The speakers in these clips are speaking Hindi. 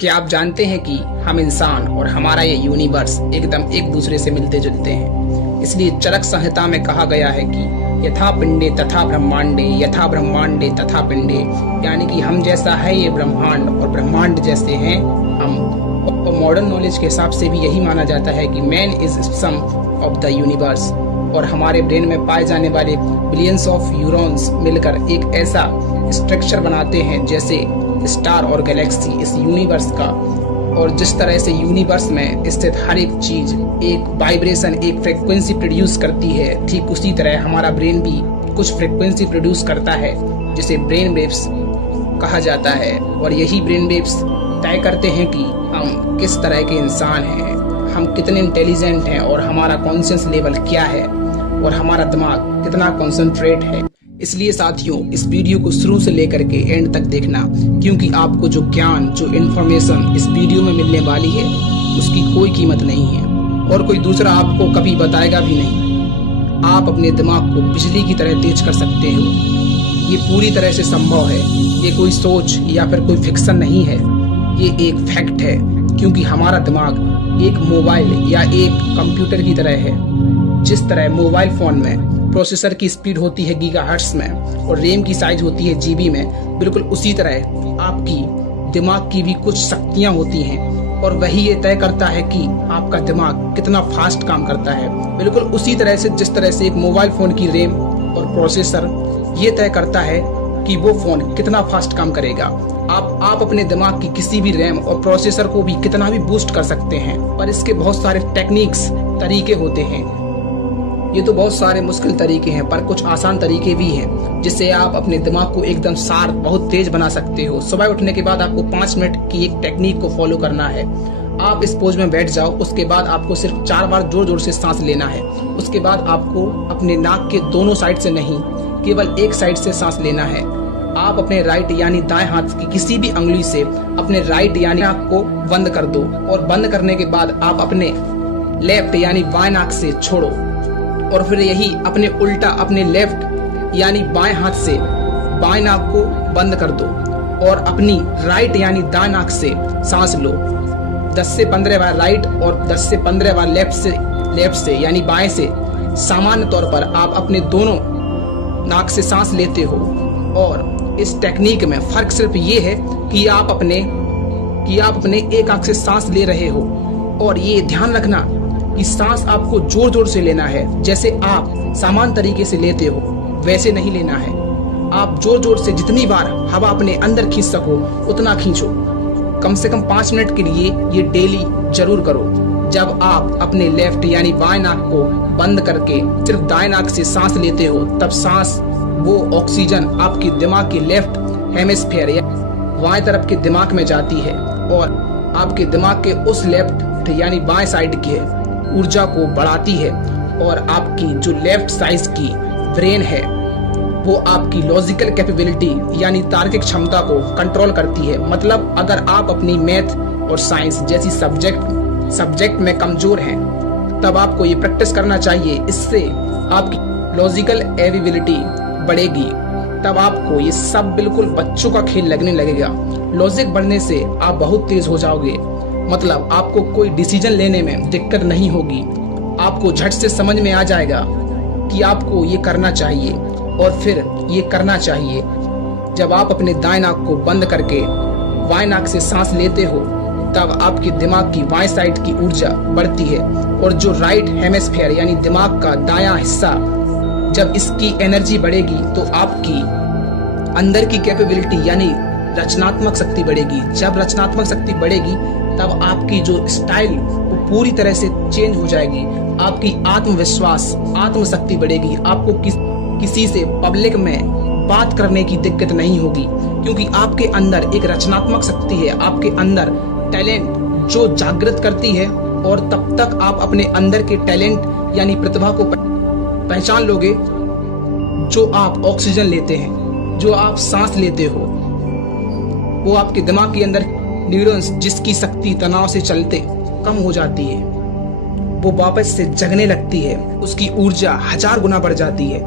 क्या आप जानते हैं कि हम इंसान और हमारा ये यूनिवर्स एकदम एक दूसरे से मिलते जुलते हैं। इसलिए चरक संहिता में कहा गया है कि यथा पिंडे तथा ब्रह्मांडे, यथा ब्रह्मांडे तथा पिंडे, यानी कि हम जैसा है ये ब्रह्मांड और ब्रह्मांड जैसे हैं हम। और मॉडर्न नॉलेज के हिसाब से भी यही माना जाता है कि man is sum of the universe. और हमारे ब्रेन में पाए जाने वाले बिलियंस ऑफ न्यूरॉन्स मिलकर एक ऐसा स्ट्रक्चर बनाते हैं जैसे स्टार और गैलेक्सी इस यूनिवर्स का। और जिस तरह से यूनिवर्स में स्थित हर एक चीज एक वाइब्रेशन, एक फ्रीक्वेंसी प्रोड्यूस करती है, ठीक उसी तरह हमारा ब्रेन भी कुछ फ्रीक्वेंसी प्रोड्यूस करता है जिसे ब्रेन वेव्स कहा जाता है। और यही ब्रेन वेव्स तय करते हैं कि हम किस तरह के इंसान हैं, हम कितने इंटेलिजेंट हैं और हमारा कॉन्शियस लेवल क्या है और हमारा दिमाग कितना कॉन्सेंट्रेट है। इसलिए साथियों, इस वीडियो को शुरू से लेकर के एंड तक देखना, क्योंकि आपको जो ज्ञान, जो इन्फॉर्मेशन इस वीडियो में मिलने वाली है उसकी कोई कीमत नहीं है और कोई दूसरा आपको कभी बताएगा भी नहीं। आप अपने दिमाग को बिजली की तरह तेज कर सकते हो। ये पूरी तरह से संभव है। ये कोई सोच या फिर कोई फिक्शन नहीं है, ये एक फैक्ट है। क्योंकि हमारा दिमाग एक मोबाइल या एक कंप्यूटर की तरह है। जिस तरह मोबाइल फोन में प्रोसेसर की स्पीड होती है गीगाहर्ट्ज में और रैम की साइज होती है जीबी में, बिल्कुल उसी तरह आपकी दिमाग की भी कुछ शक्तियां होती हैं और वही ये तय करता है कि आपका दिमाग कितना फास्ट काम करता है। बिल्कुल उसी तरह से जिस तरह से एक मोबाइल फोन की रैम और प्रोसेसर ये तय करता है कि वो फोन कितना फास्ट काम करेगा। आप अपने दिमाग की किसी भी रैम और प्रोसेसर को भी कितना भी बूस्ट कर सकते हैं, पर इसके बहुत सारे टेक्निक्स, तरीके होते हैं। ये तो बहुत सारे मुश्किल तरीके हैं, पर कुछ आसान तरीके भी हैं जिससे आप अपने दिमाग को एकदम शार्प, बहुत तेज बना सकते हो। सुबह उठने के बाद आपको 5 मिनट की एक टेक्निक को फॉलो करना है। आप इस पोज में बैठ जाओ, उसके बाद आपको सिर्फ 4 बार जोर जोर से सांस लेना है। उसके बाद आपको अपने नाक के दोनों साइड से नहीं, केवल एक साइड से सांस लेना है। आप अपने राइट यानी दाएं हाथ की किसी भी अंगुली से अपने राइट यानी नाक को बंद कर दो और बंद करने के बाद आप अपने लेफ्ट यानी बाएं नाक से छोड़ो और फिर यही अपने उल्टा अपने लेफ्ट यानी बाएं हाथ से बाएं नाक को बंद कर दो और अपनी राइट यानी दाएं नाक से सांस लो। 10 से 15 बार राइट और 10 से 15 बार लेफ्ट से यानी बाएं से। सामान्य तौर पर आप अपने दोनों नाक से सांस लेते हो और इस टेक्निक में फर्क सिर्फ ये है कि आप अपने एक आंख से सांस ले रहे हो और ये ध्यान रखना कि सांस आपको जोर जोर से लेना है। जैसे आप सामान्य तरीके से लेते हो वैसे नहीं लेना है। आप जोर जोर से जितनी बार हवा अपने अंदर खींच सको उतना खींचो। कम से कम 5 मिनट के लिए ये डेली जरूर करो। जब आप अपने लेफ्ट यानी बाएं नाक को बंद करके सिर्फ दाएं नाक से सांस लेते हो, तब सांस वो ऑक्सीजन आपके दिमाग के लेफ्ट हेमिस्फीयर या बाएं तरफ के दिमाग में जाती है और आपके दिमाग के उस लेफ्ट यानी बाएं साइड के ऊर्जा को बढ़ाती है और आपकी जो लेफ्ट साइड की ब्रेन है वो आपकी लॉजिकल कैपेबिलिटी यानी तार्किक क्षमता को कंट्रोल करती है। मतलब अगर आप अपनी मैथ और साइंस जैसी सब्जेक्ट में कमजोर हैं, तब आपको ये प्रैक्टिस करना चाहिए। इससे आपकी लॉजिकल एबिलिटी बढ़ेगी। तब आपको ये सब बिल्कुल बच्चों का खेल लगने लगेगा। लॉजिक बढ़ने से आप बहुत तेज हो जाओगे। मतलब आपको कोई डिसीजन लेने में दिक्कत नहीं होगी। आपको झट से समझ में आ जाएगा कि आपको ये करना चाहिए और फिर ये करना चाहिए। जब आप अपने दाएं नाक को बंद करके बाएं नाक से सांस लेते हो, तब आपके दिमाग की बाएं साइड की ऊर्जा बढ़ती है और जो राइट हेमिस्फीयर यानी दिमाग का दायां हिस्सा, जब इसकी एनर्जी बढ़ेगी तो आपकी अंदर की कैपेबिलिटी यानी रचनात्मक शक्ति बढ़ेगी। जब रचनात्मक शक्ति बढ़ेगी तब आपकी जो स्टाइल वो पूरी तरह से चेंज हो जाएगी। आपकी आत्मविश्वास, आत्मशक्ति बढ़ेगी। आपको किसी से पब्लिक में बात करने की दिक्कत नहीं होगी, क्योंकि आपके अंदर एक रचनात्मक शक्ति है। आपके अंदर टैलेंट जो जागृत करती है और तब तक आप अपने अंदर के टैलेंट यानी प्रतिभा को पहचान लोगे। जो आप ऑक्सीजन लेते हैं, जो आप सांस लेते हो, वो आपके दिमाग के अंदर न्यूरॉन्स जिसकी शक्ति तनाव से चलते कम हो जाती है, वो वापस से जगने लगती है। उसकी ऊर्जा 1000 गुना बढ़ जाती है।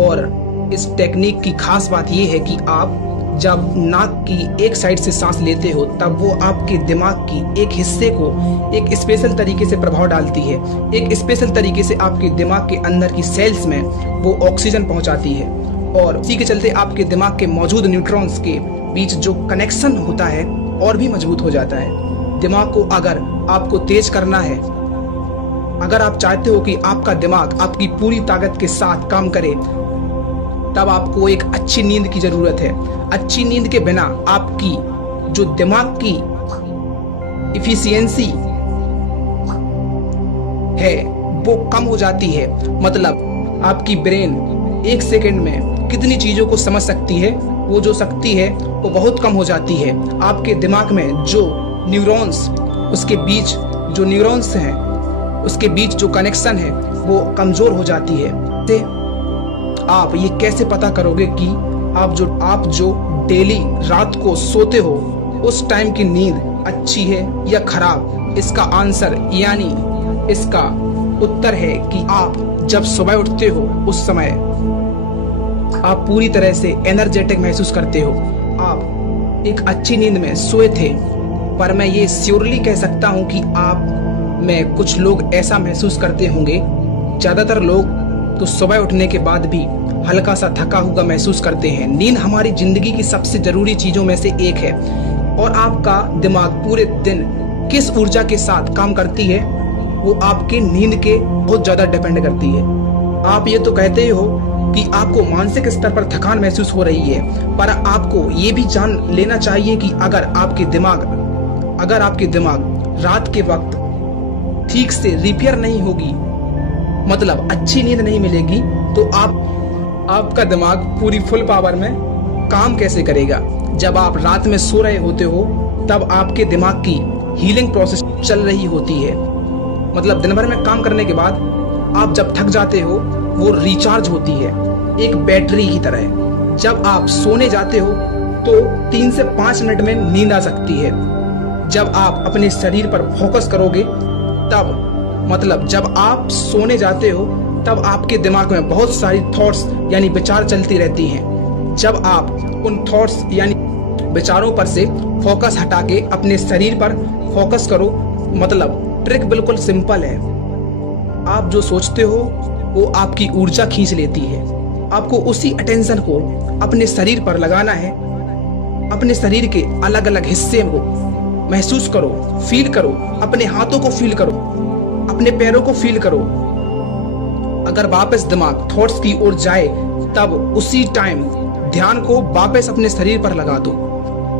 और इस टेक्निक की खास बात यह है कि आप जब नाक की एक साइड से सांस लेते हो तब वो आपके दिमाग की एक हिस्से को एक स्पेशल तरीके से प्रभाव डालती है। एक स्पेशल तरीके से आपके दिमाग के अंदर की सेल्स में वो ऑक्सीजन पहुंचाती है और इसी के चलते आपके दिमाग के मौजूद न्यूट्रॉन्स के बीच जो कनेक्शन होता है और भी मजबूत हो जाता है। दिमाग को अगर आपको तेज करना है, अगर आप चाहते हो कि आपका दिमाग आपकी पूरी ताकत के साथ काम करे, तब आपको एक अच्छी नींद की जरूरत है। अच्छी नींद के बिना आपकी जो दिमाग की इफिशियंसी है वो कम हो जाती है। मतलब आपकी ब्रेन एक सेकंड में कितनी चीजों को समझ सकती है, वो जो शक्ति है वो बहुत कम हो जाती है। आपके दिमाग में जो न्यूरॉन्स, उसके बीच जो न्यूरॉन्स हैं, उसके बीच जो कनेक्शन है वो कमजोर हो जाती है। तो आप ये कैसे पता करोगे कि आप जो डेली रात को सोते हो उस टाइम की नींद अच्छी है या खराब? इसका आंसर यानी इसका उत्तर है कि आप जब सुबह उठते हो उस समय आप पूरी तरह से एनर्जेटिक महसूस करते हो। आप एक अच्छी नींद में सोए थे, पर मैं ये श्योरली कह सकता हूँ कि आप में कुछ लोग ऐसा महसूस करते होंगे। ज्यादातर लोग तो सुबह उठने के बाद भी हल्का सा थका हुआ महसूस करते हैं। नींद हमारी जिंदगी की सबसे जरूरी चीजों में से एक है और आपका दिमाग पूरे दिन किस ऊर्जा के साथ काम करती है वो आपके नींद के बहुत ज्यादा डिपेंड करती है। आप ये तो कहते हो कि आपको मानसिक स्तर पर थकान महसूस हो रही है, पर आपको ये भी जान लेना चाहिए कि अगर आपके दिमाग रात के वक्त ठीक से रिपेयर नहीं होगी, मतलब अच्छी नींद नहीं मिलेगी, तो आपका दिमाग पूरी फुल पावर में काम कैसे करेगा? जब आप रात में सो रहे होते हो तब आपके दिमाग की हीलिंग प्रोसेस चल रही होती है। मतलब दिन भर में काम करने के बाद आप जब थक जाते हो वो रिचार्ज होती है एक बैटरी की तरह। जब आप सोने जाते हो तो 3 से 5 मिनट में नींद आ सकती है। जब आप अपने शरीर पर फोकस करोगे जब आप सोने जाते हो तब आपके दिमाग में बहुत सारी थॉट्स यानी विचार चलती रहती हैं। जब आप उन थॉट्स यानी विचारों पर से फोकस हटा के अपने शरीर पर फोकस करो, मतलब ट्रिक बिल्कुल सिंपल है। आप जो सोचते हो वो आपकी ऊर्जा खींच लेती है। आपको उसी अटेंशन को अपने शरीर पर लगाना है। अपने शरीर के अलग अलग हिस्से को महसूस करो, फील करो। अपने हाथों को फील करो, अपने पैरों को फील करो। अगर वापस दिमाग थॉट्स की ओर जाए तब उसी टाइम ध्यान को वापस अपने शरीर पर लगा दो।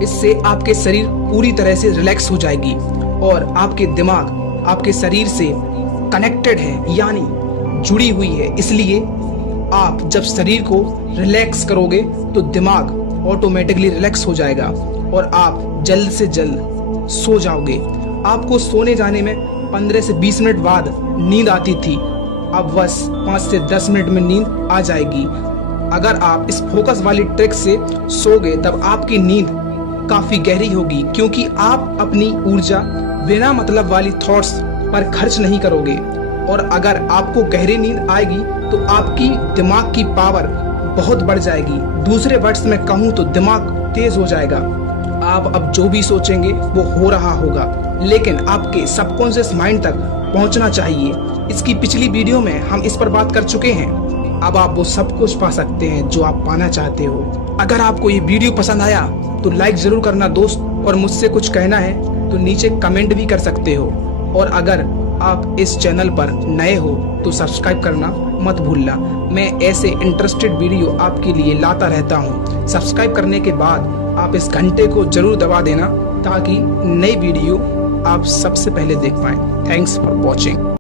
इससे आपके शरीर पूरी तरह से रिलैक्स हो जाएगी और आपके दिमाग आपके शरीर से कनेक्टेड है यानी जुड़ी हुई है। इसलिए आप जब शरीर को रिलैक्स करोगे तो दिमाग ऑटोमेटिकली रिलैक्स हो जाएगा और आप जल्द से जल्द सो जाओगे। आपको सोने जाने में 15 से 20 मिनट बाद नींद आती थी, अब बस 5 से 10 मिनट में नींद आ जाएगी। अगर आप इस फोकस वाली ट्रिक से सोगे तब आपकी नींद काफी गहरी होगी, क्योंकि आप अपनी ऊर्जा बिना मतलब वाली थॉट्स पर खर्च नहीं करोगे। और अगर आपको गहरी नींद आएगी तो आपकी दिमाग की पावर बहुत बढ़ जाएगी। दूसरे वर्ड्स में कहूँ तो दिमाग तेज हो जाएगा। आप अब जो भी सोचेंगे वो हो रहा होगा, लेकिन आपके सबकॉन्शियस माइंड तक पहुंचना चाहिए। इसकी पिछली वीडियो में हम इस पर बात कर चुके हैं। अब आप वो सब कुछ पा सकते हैं जो आप पाना चाहते हो। अगर आपको ये वीडियो पसंद आया तो लाइक जरूर करना दोस्त, और मुझसे कुछ कहना है तो नीचे कमेंट भी कर सकते हो। और अगर आप इस चैनल पर नए हो तो सब्सक्राइब करना मत भूलना। मैं ऐसे इंटरेस्टेड वीडियो आपके लिए लाता रहता हूँ। सब्सक्राइब करने के बाद आप इस घंटे को जरूर दबा देना ताकि नई वीडियो आप सबसे पहले देख पाएं। Thanks for watching.